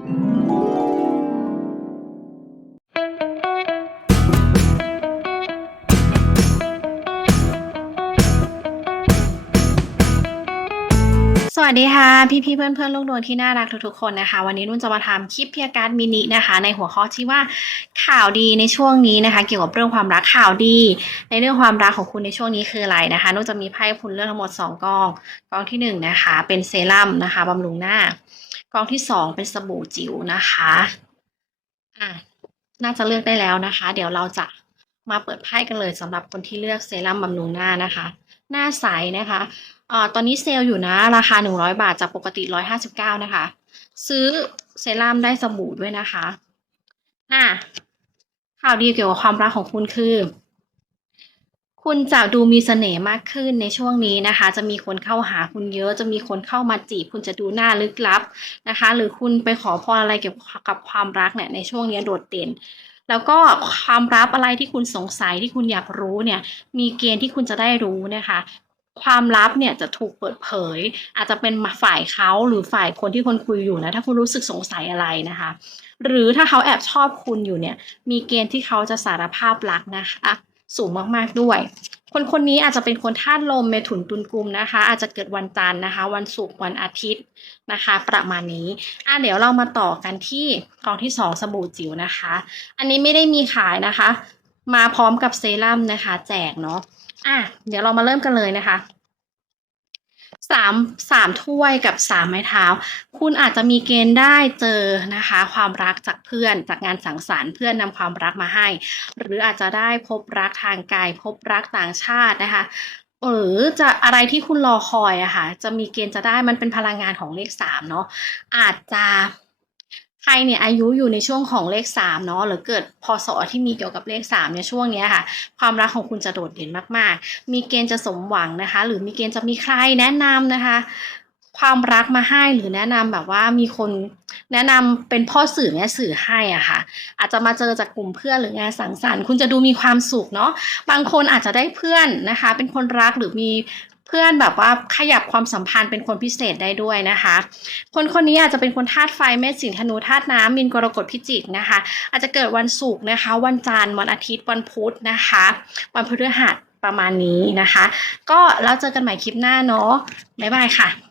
Mm-hmm. สวัสดีค่ะ พี่ๆเพื่อนๆลูกดวงที่น่ารักทุกๆคนนะคะ วันนี้นุ่นจะมาทำคลิปเพียการ์ดมินินะคะ ในหัวข้อที่ว่าข่าวดีในช่วงนี้นะคะ เกี่ยวกับเรื่องความรักข่าวดี ในเรื่องความรักของคุณในช่วงนี้คืออะไรนะคะนุ่นจะมีไพ่คุณเลือกทั้งหมดสองกองกองที่หนึ่งนะคะเป็นเซรั่มนะคะบำรุงหน้ากองที่สองเป็นสบู่จิ๋วนะคะอะน่าจะเลือกได้แล้วนะคะ เดี๋ยวเราจะมาเปิดไพ่กันเลยสำหรับคนที่เลือกเซรั่มบำรุงหน้านะคะ หน้าใสนะคะเอ่อตอนนี้เซลล์อยู่นะ ราคา 100 บาทจากปกติ 159 นะคะ ซื้อเซรั่มได้สบู่ด้วยนะคะ อะข่าวดีเกี่ยวกับความรักของคุณคือ คุณจะดูมีเสน่ห์มากขึ้นในช่วงนี้นะคะ จะมีคนเข้าหาคุณเยอะ จะมีคนเข้ามาจีบ คุณจะดูหน่าลึกลับนะคะ หรือคุณไปขอพรอะไรเกี่ยวกับความรักเนี่ยในช่วงนี้โดดเด่น แล้วก็ความลับอะไรที่คุณสงสัยที่คุณอยากรู้เนี่ยมีเกณฑ์ที่คุณจะได้รู้นะคะความลับเนี่ยจะถูกเปิดเผย อาจจะเป็นฝ่ายเขาหรือฝ่ายคนที่คนคุยอยู่นะ ถ้าคุณรู้สึกสงสัยอะไรนะคะ หรือถ้าเขาแอบชอบคุณอยู่เนี่ย มีเกณฑ์ที่เขาจะสารภาพรักนะคะ สูงมากๆด้วย คนคนนี้อาจจะเป็นคนธาตุลมเมถุนตุลกุมนะคะ อาจจะเกิดวันจันทร์นะคะ วันศุกร์วันอาทิตย์นะคะ ประมาณนี้อะเดี๋ยวเรามาต่อกันที่กองที่สองสบู่จิ๋วนะคะ อันนี้ไม่ได้มีขายนะคะ มาพร้อมกับเซรั่มนะคะ แจกเนาะอะเดี๋ยวเรามาเริ่มกันเลยนะคะ สามสามถ้วยกับสามไม้เท้า คุณอาจจะมีเกณฑ์ได้เจอนะคะ ความรักจากเพื่อนจากงานสังสรรค์เพื่อนนำความรักมาให้ หรืออาจจะได้พบรักทางกายพบรักต่างชาตินะคะหรือจะอะไรที่คุณรอคอยอะค่ะ จะมีเกณฑ์จะได้มันเป็นพลังงานของเลขสามเนาะอาจจะ ใครเนี่ยอายุอยู่ในช่วงของเลขสามเนาะหรือเกิดพศที่มีเกี่ยวกับเลขสามในช่วงนี้ค่ะ ความรักของคุณจะโดดเด่นมากๆ มีเกณฑ์จะสมหวังนะคะ หรือมีเกณฑ์จะมีใครแนะนำนะคะ ความรักมาให้หรือแนะนำแบบว่ามีคนแนะนำเป็นพ่อสื่อแม่สื่อให้อะค่ะ อาจจะมาเจอจากกลุ่มเพื่อนหรืองานสังสรรค์ คุณจะดูมีความสุขเนาะบางคนอาจจะได้เพื่อนนะคะ เป็นคนรักหรือมี เพื่อนแบบว่าขยับความสัมพันธ์เป็นคนพิเศษได้ด้วยนะคะ คนคนนี้อาจจะเป็นคนธาตุไฟเมษสิงห์ธนูธาตุน้ำมินกรกฎพิจิกนะคะ อาจจะเกิดวันศุกร์นะคะ วันจันทร์วันอาทิตย์วันพุธนะคะ วันพฤหัสประมาณนี้นะคะ ก็แล้วเจอกันใหม่คลิปหน้าเนาะบ๊ายบายค่ะ